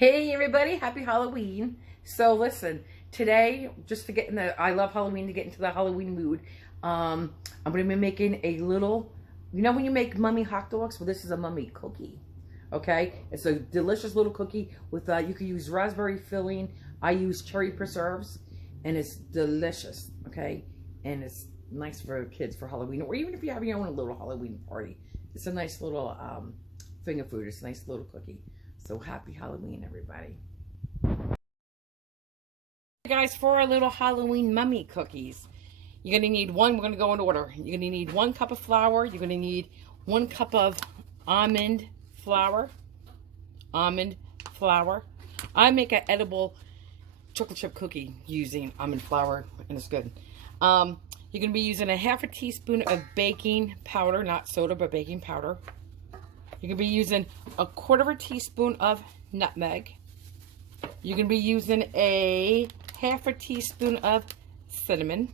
Hey everybody, happy Halloween. So listen, today, just to get in the, I love Halloween, to get into the Halloween mood, I'm going to be making a little, you know when you make mummy hot dogs? Well, this is a mummy cookie, okay? It's a delicious little cookie with, you can use raspberry filling. I use cherry preserves, and it's delicious, okay? And it's nice for kids for Halloween, or even if you're having your own little Halloween party. It's a nice little finger food. It's a nice little cookie. So happy Halloween, everybody. Hey guys, for our little Halloween mummy cookies, you're going to need one, we're going to go in order. You're going to need 1 cup of flour. You're going to need 1 cup of almond flour. I make an edible chocolate chip cookie using almond flour, and it's good. You're going to be using a 1/2 teaspoon of baking powder, not soda, but baking powder. You're going to be using a 1/4 teaspoon of nutmeg. You're going to be using a 1/2 teaspoon of cinnamon.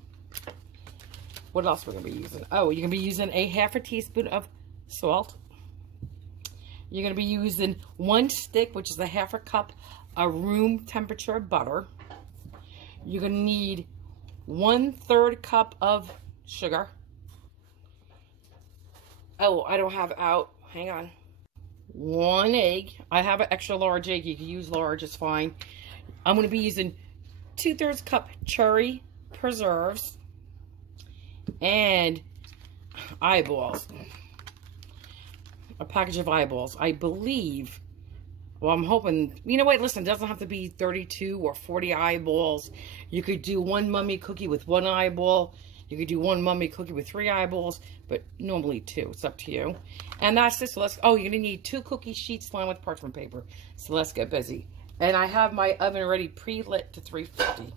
What else are we going to be using? Oh, you're going to be using a 1/2 teaspoon of salt. You're going to be using 1 stick, which is a 1/2 cup of room temperature butter. You're going to need 1/3 cup of sugar. Oh, I don't have out. Hang on. 1 egg. I have an extra large egg. You can use large, it's fine. I'm going to be using 2/3 cup cherry preserves and eyeballs. A package of eyeballs. I believe, well, I'm hoping, you know what, listen, it doesn't have to be 32 or 40 eyeballs. You could do 1 mummy cookie with 1 eyeball. You could do 1 mummy cookie with 3 eyeballs, but normally 2. It's up to you. And that's it. So let's, oh, you're going to need 2 cookie sheets lined with parchment paper. So let's get busy. And I have my oven already pre-lit to 350.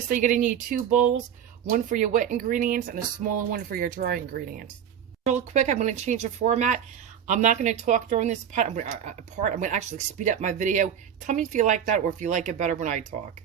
So you're going to need 2 bowls, 1 for your wet ingredients and a smaller one for your dry ingredients. Real quick, I'm going to change the format. I'm not going to talk during this part. I'm going to actually speed up my video. Tell me if you like that or if you like it better when I talk.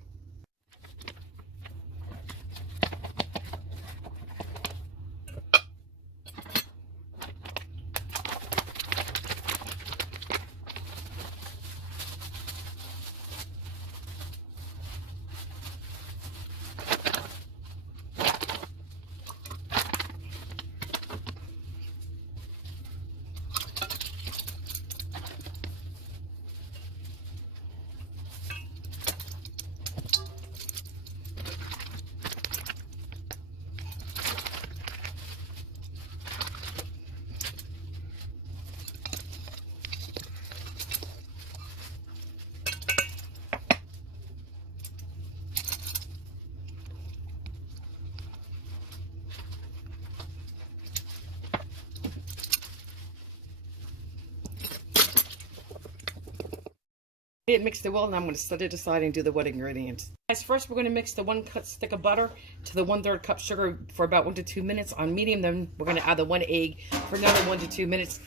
It mixed it well, and I'm going to set it aside and do the wet ingredients. Guys, first we're going to mix the 1 stick of butter to the 1/3 cup sugar for about 1 to 2 minutes on medium. Then we're going to add the 1 egg for another 1 to 2 minutes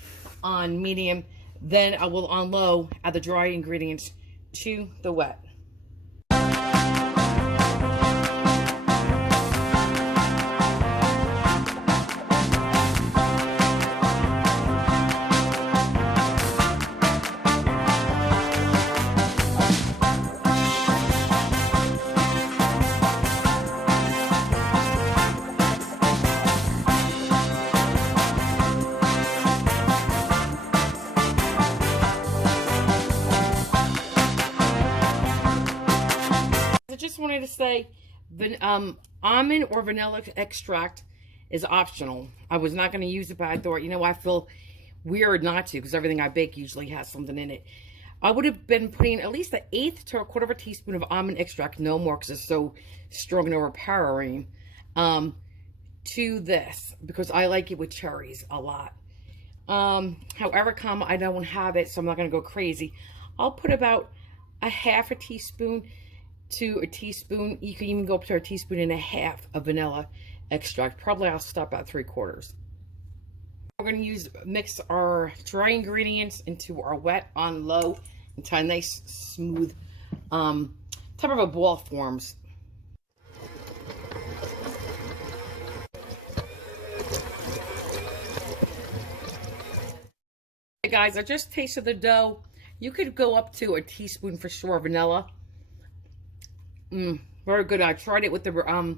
on medium. Then I will on low add the dry ingredients to the wet. Just wanted to say, almond or vanilla extract is optional. I was not going to use it, but I thought, you know, I feel weird not to because everything I bake usually has something in it. I would have been putting at least 1/8 to 1/4 teaspoon of almond extract, no more, because it's so strong and overpowering, to this, because I like it with cherries a lot. However, I don't have it, so I'm not going to go crazy. I'll put about a 1/2 teaspoon to a teaspoon. You can even go up to 1.5 teaspoons of vanilla extract. Probably I'll stop at 3/4. We're going to mix our dry ingredients into our wet on low until a nice smooth type of a ball forms. Guys, I just tasted the dough. You could go up to a teaspoon for sure of vanilla. Very good. I tried it with the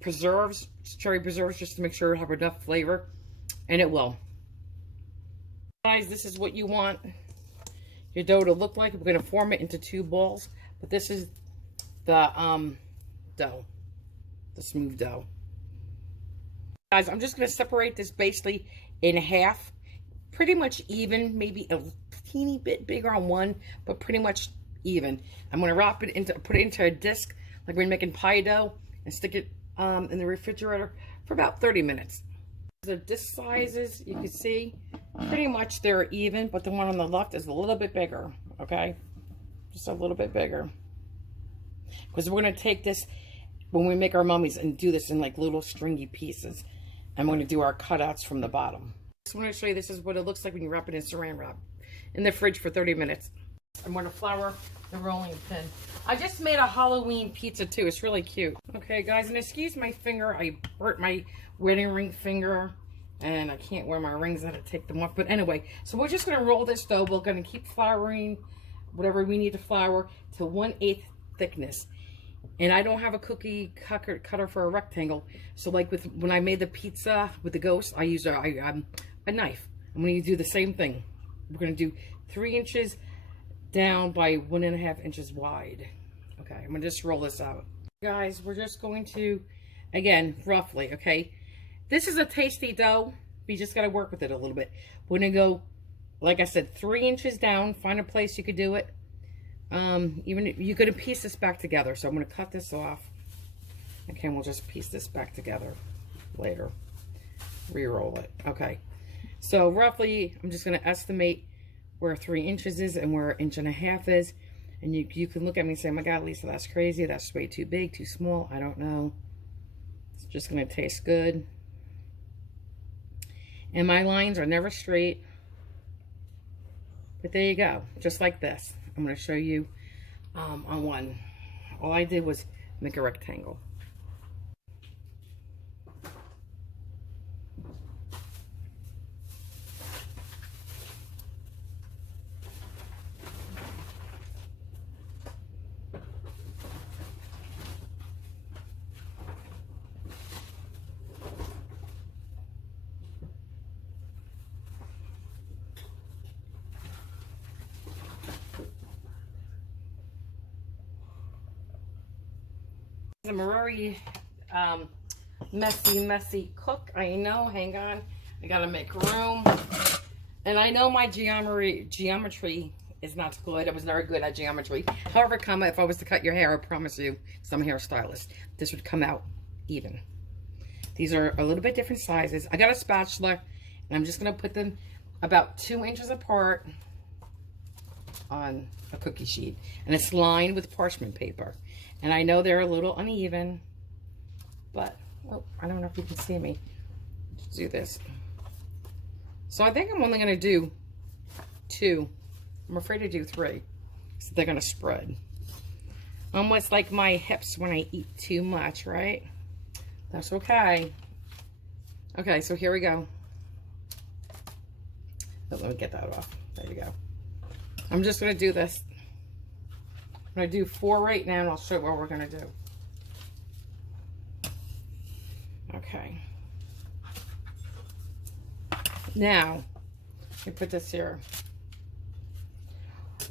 preserves, cherry preserves, just to make sure it have enough flavor, and it will. Guys, this is what you want your dough to look like. We're going to form it into 2 balls, but this is the dough, the smooth dough. Guys, I'm just going to separate this basically in half, pretty much even, maybe a teeny bit bigger on one, but pretty much even. I'm going to wrap it into, put it into a disc like we're making pie dough, and stick it in the refrigerator for about 30 minutes. The disc sizes, you can see, pretty much they're even, but the one on the left is a little bit bigger, okay? Just a little bit bigger. Because we're going to take this, when we make our mummies, and do this in like little stringy pieces. And we're going to do our cutouts from the bottom. Just want to show you, this is what it looks like when you wrap it in saran wrap. In the fridge for 30 minutes. I'm going to flour the rolling pin. I just made a Halloween pizza too. It's really cute. Okay, guys, and excuse my finger. I burnt my wedding ring finger, and I can't wear my rings. I had to take them off. But anyway, so we're just going to roll this dough. We're going to keep flouring whatever we need to flour to 1/8 thickness. And I don't have a cookie cutter for a rectangle. So like with when I made the pizza with the ghost, I used a knife. I'm going to do the same thing. We're going to do 3 inches down by 1.5 inches wide. Okay, I'm going to just roll this out. Guys, we're just going to, again, roughly, okay? This is a tasty dough. We just got to work with it a little bit. We're going to go, like I said, 3 inches down. Find a place you could do it. Even you're going to piece this back together. So I'm going to cut this off. Okay, and we'll just piece this back together later. Re-roll it. Okay. So roughly, I'm just going to estimate where 3 inches is and where 1.5 inches is. And you can look at me and say, oh my God, Lisa, that's crazy. That's way too big, too small. I don't know. It's just going to taste good. And my lines are never straight. But there you go. Just like this. I'm going to show you on one. All I did was make a rectangle. I'm a very messy cook. I know. Hang on. I gotta make room. And I know my geometry is not good. I was never good at geometry. However, if I was to cut your hair, I promise you, some hairstylist, this would come out even. These are a little bit different sizes. I got a spatula, and I'm just gonna put them about 2 inches apart on a cookie sheet. And it's lined with parchment paper. And I know they're a little uneven, but, oh, I don't know if you can see me. Let's do this. So I think I'm only going to do 2. I'm afraid to do 3, so they're going to spread. Almost like my hips when I eat too much, right? That's okay. Okay, so here we go. Oh, let me get that off. There you go. I'm just going to do this. I'm going to do 4 right now, and I'll show you what we're going to do. Okay. Now, let me put this here.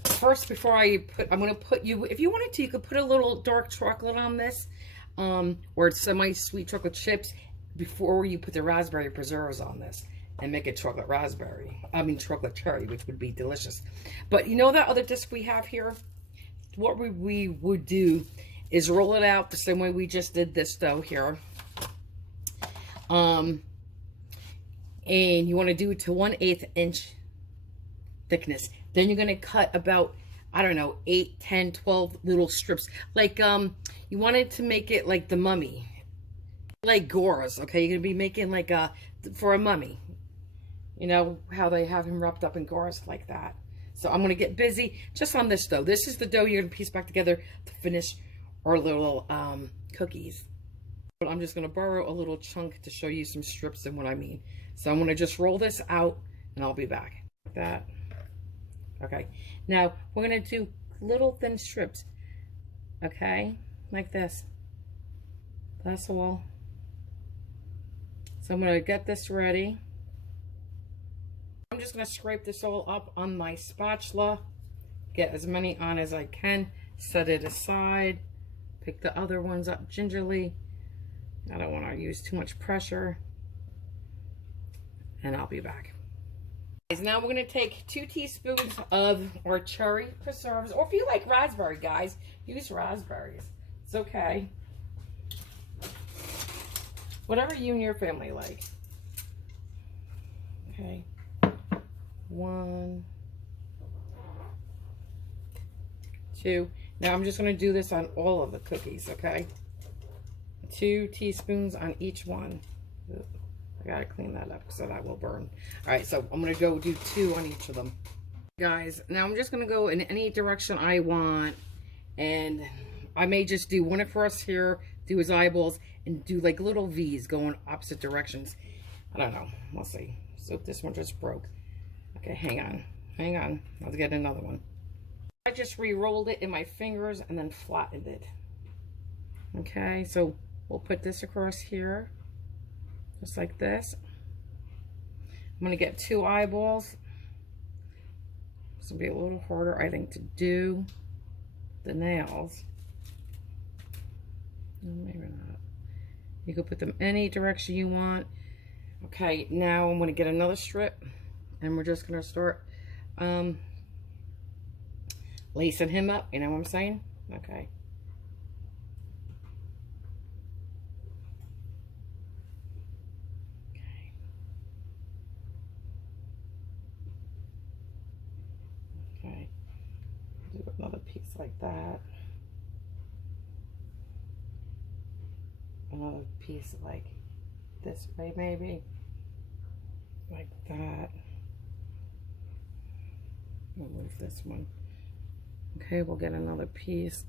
First, before I put, I'm going to put you, if you wanted to, you could put a little dark chocolate on this, or semi-sweet chocolate chips before you put the raspberry preserves on this. And make it chocolate raspberry. I mean chocolate cherry, which would be delicious. But you know that other disc we have here? What we would do is roll it out the same way we just did this dough here. And you want to do it to 1/8 inch thickness. Then you're going to cut about, I don't know, 8, 10, 12 little strips. Like, you wanted to make it like the mummy. Like gauze, okay? You're going to be making like for a mummy. You know, how they have him wrapped up in gauze like that. So I'm going to get busy just on this dough. This is the dough you're going to piece back together to finish our little cookies. But I'm just going to borrow a little chunk to show you some strips and what I mean. So I'm going to just roll this out, and I'll be back. Like that. Okay. Now, we're going to do little thin strips. Okay? Like this. That's all. So I'm going to get this ready. I'm just going to scrape this all up on my spatula. Get as many on as I can. Set it aside. Pick the other ones up gingerly. I don't want to use too much pressure. And I'll be back. Now we're going to take 2 teaspoons of our cherry preserves. Or if you like raspberry, guys, use raspberries. It's okay. Whatever you and your family like. Okay. 1, 2. Now I'm just going to do this on all of the cookies, okay? 2 teaspoons on each one. I gotta clean that up so that will burn. All right, so I'm gonna go do 2 on each of them. Guys, now I'm just gonna go in any direction I want, and I may just do one across here, do his eyeballs, and do like little V's going opposite directions. I don't know, we'll see. So this one just broke. Okay, hang on, I'll get another one. I just re-rolled it in my fingers and then flattened it. Okay, so we'll put this across here. Just like this. I'm going to get 2 eyeballs. This will be a little harder, I think, to do the nails. Maybe not. You can put them any direction you want. Okay, now I'm going to get another strip. And we're just going to start lacing him up. You know what I'm saying? Okay. Okay, do another piece like that. Another piece like this way, maybe. Like that. We'll move this one. Okay, we'll get another piece.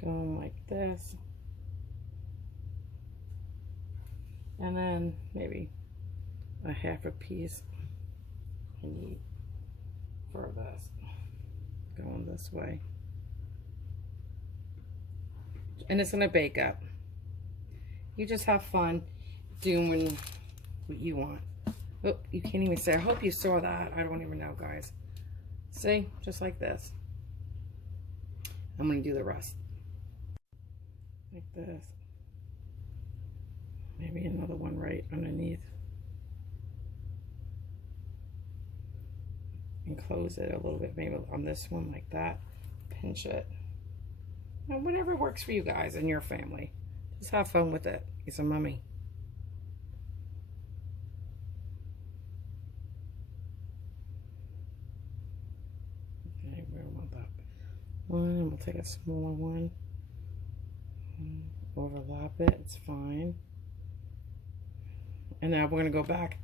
Going like this. And then maybe a half a piece I need for this, going this way. And it's gonna bake up. You just have fun doing what you want. Oh, you can't even say, I hope you saw that. I don't even know, guys. See, just like this. I'm gonna do the rest. Like this. Maybe another one right underneath. And close it a little bit, maybe on this one like that. Pinch it. Now, whatever works for you guys and your family. Just have fun with it. He's a mummy. Okay, we want that one. We'll take a smaller one. Overlap it. It's fine. And now we're going to go back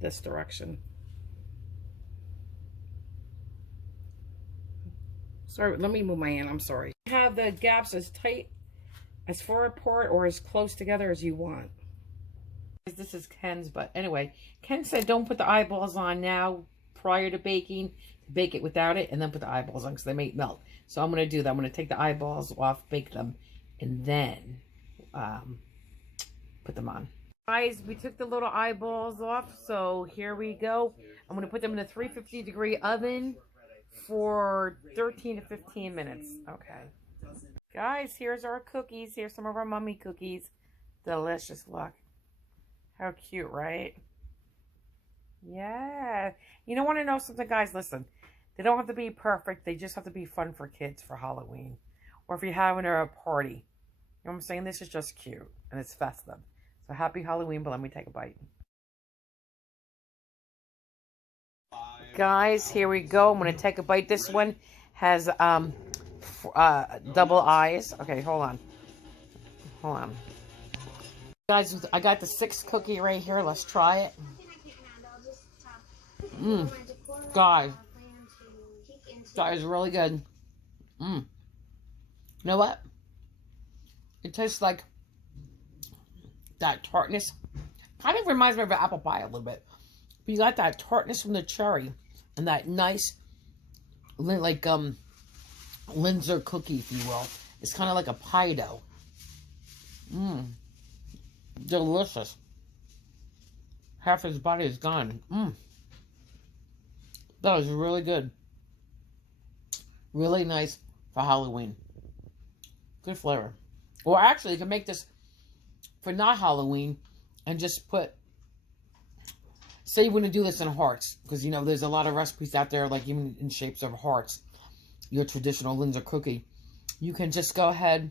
this direction. Sorry, let me move my hand. I'm sorry. Have the gaps as tight, as far apart, or as close together as you want. This is Ken's, but anyway, Ken said don't put the eyeballs on now prior to baking. Bake it without it, and then put the eyeballs on because they may melt. So I'm going to do that. I'm going to take the eyeballs off, bake them, and then put them on. Guys, we took the little eyeballs off, so here we go. I'm going to put them in a 350-degree oven for 13 to 15 minutes. Okay. Guys, here's our cookies. Here's some of our mummy cookies. Delicious. Look. How cute, right? Yeah. You don't want to know something, guys? Listen. They don't have to be perfect. They just have to be fun for kids for Halloween. Or if you're having a party. You know what I'm saying? This is just cute. And it's festive. So happy Halloween, but let me take a bite. Guys, here we go. I'm going to take a bite. This one has double eyes. Okay, hold on. Hold on. Guys, I got the 6th cookie right here. Let's try it. Guys. That is really good. You know what? It tastes like that tartness Kind of reminds me of an apple pie a little bit. But you got that tartness from the cherry and that nice, like, Linzer cookie, if you will. It's kind of like a pie dough. Mmm. Delicious. Half his body is gone. Mmm. That was really good. Really nice for Halloween. Good flavor. Or actually, you can make this for not Halloween and just put, say you want to do this in hearts, because, you know, there's a lot of recipes out there, like even in shapes of hearts, your traditional Linzer cookie. You can just go ahead,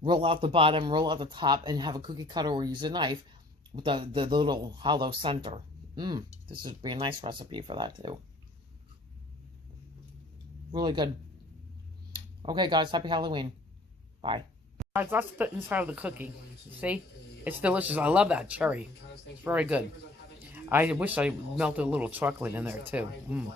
roll out the bottom, roll out the top, and have a cookie cutter or use a knife with the little hollow center. This would be a nice recipe for that too. Really good. Okay, guys, happy Halloween. Bye. Guys, that's the inside of the cookie. See? It's delicious. I love that cherry. It's very good. I wish I melted a little chocolate in there too.